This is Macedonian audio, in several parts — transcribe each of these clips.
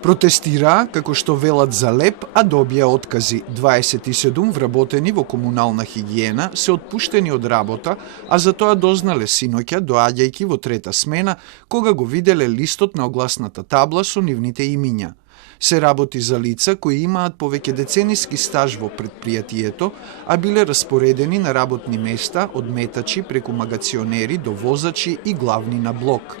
Протестираа, како што велат за леп, а добија откази. 27 вработени во комунална хигиена се отпуштени од работа, а за тоа дознале синоќа, доаѓајќи во трета смена, кога го виделе листот на огласната табла со нивните имиња. Се работи за лица кои имаат повеќе децениски стаж во предпријатието, а биле распоредени на работни места од метачи преку магационери до возачи и главни на блок.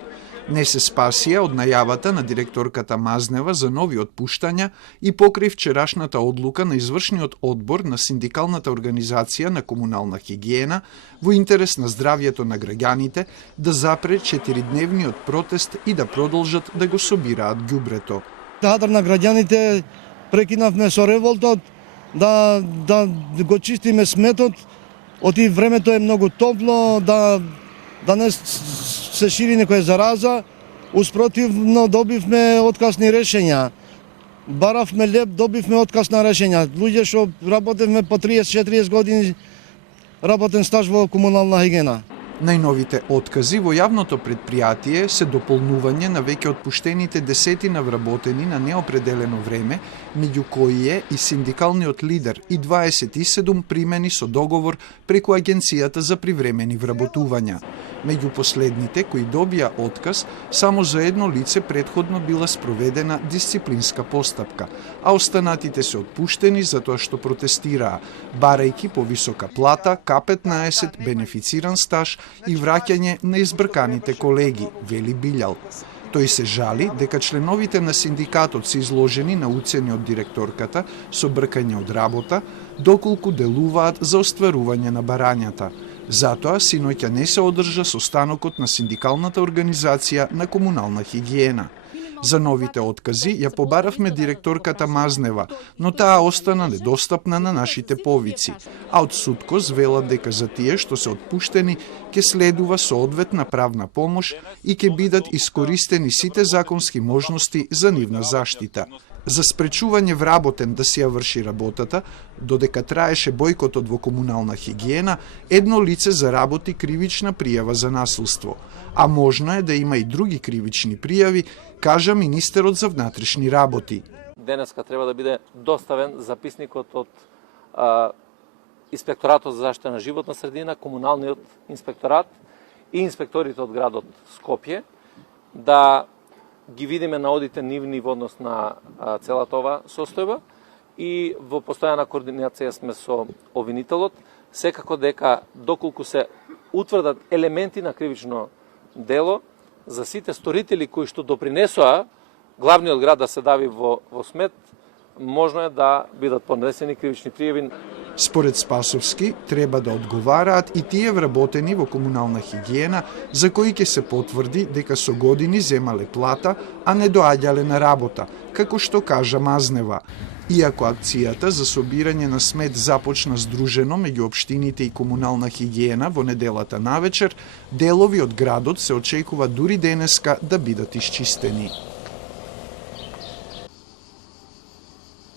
Не се спасија од најавата на директорката Мазнева за нови отпуштања и покрај вчерашната одлука на извршниот одбор на синдикалната организација на комунална хигиена во интерес на здравјето на граѓаните да запре 4-дневниот протест и да продолжат да го собираат ѓубрето. Театар на граѓаните прекинавме со револтот, да го чистиме сметот, оти времето е многу топло, да не се шири некоја зараза, успротивно добивме откасни решења. Баравме леп, добивме откасна решења. Луѓе што работевме по 30-40 години работен стаж во комунална хигиена. Најновите откази во јавното предпријатие се дополнување на веќе отпуштените десетина вработени на неопределено време, меѓу кои е и синдикалниот лидер и 27 примени со договор преку Агенцијата за привремени вработувања. Меѓу последните кои добија отказ, само за едно лице претходно била спроведена дисциплинска постапка, а останатите се отпуштени затоа што протестираа, барајќи повисока плата, К15, бенефициран стаж и враќање на избрканите колеги, вели Билјал. Тој се жали дека членовите на синдикатот се изложени на уцени од директорката со бркање од работа, доколку делуваат за остварување на барањата. Затоа синоќа не се одржа состанокот на синдикалната организација на комунална хигиена. За новите откази ја побаравме директорката Мазнева, но таа остана недостапна на нашите повици, а од Суткос велат дека за тие што се отпуштени ќе следува соодветна правна помош и ќе бидат искористени сите законски можности за нивна заштита. За спречување вработен да си ја врши работата, додека траеше бојкотот во комунална хигиена, едно лице заработи кривична пријава за насилство. А можно е да има и други кривични пријави, кажа министерот за внатрешни работи. Денеска треба да биде доставен записникот од Инспекторатот за заштита на животна средина, комуналниот инспекторат и инспекторите од градот Скопје, да ги видиме на одите нивни во однос на целата ова состојба и во постојана координација сме со обвинителот, секако дека доколку се утврдат елементи на кривично дело, за сите сторители кои што допринесоа главниот град да се дави во смет, можно е да бидат поднесени кривични пријави. Според Спасовски, треба да одговараат и тие вработени во комунална хигиена, за кои ќе се потврди дека со години земале плата, а не доаѓале на работа, како што кажа Мазнева. Иако акцијата за собирање на смет започна здружено меѓу општините и комунална хигиена во неделата навечер, делови од градот се очекува дури денеска да бидат исчистени.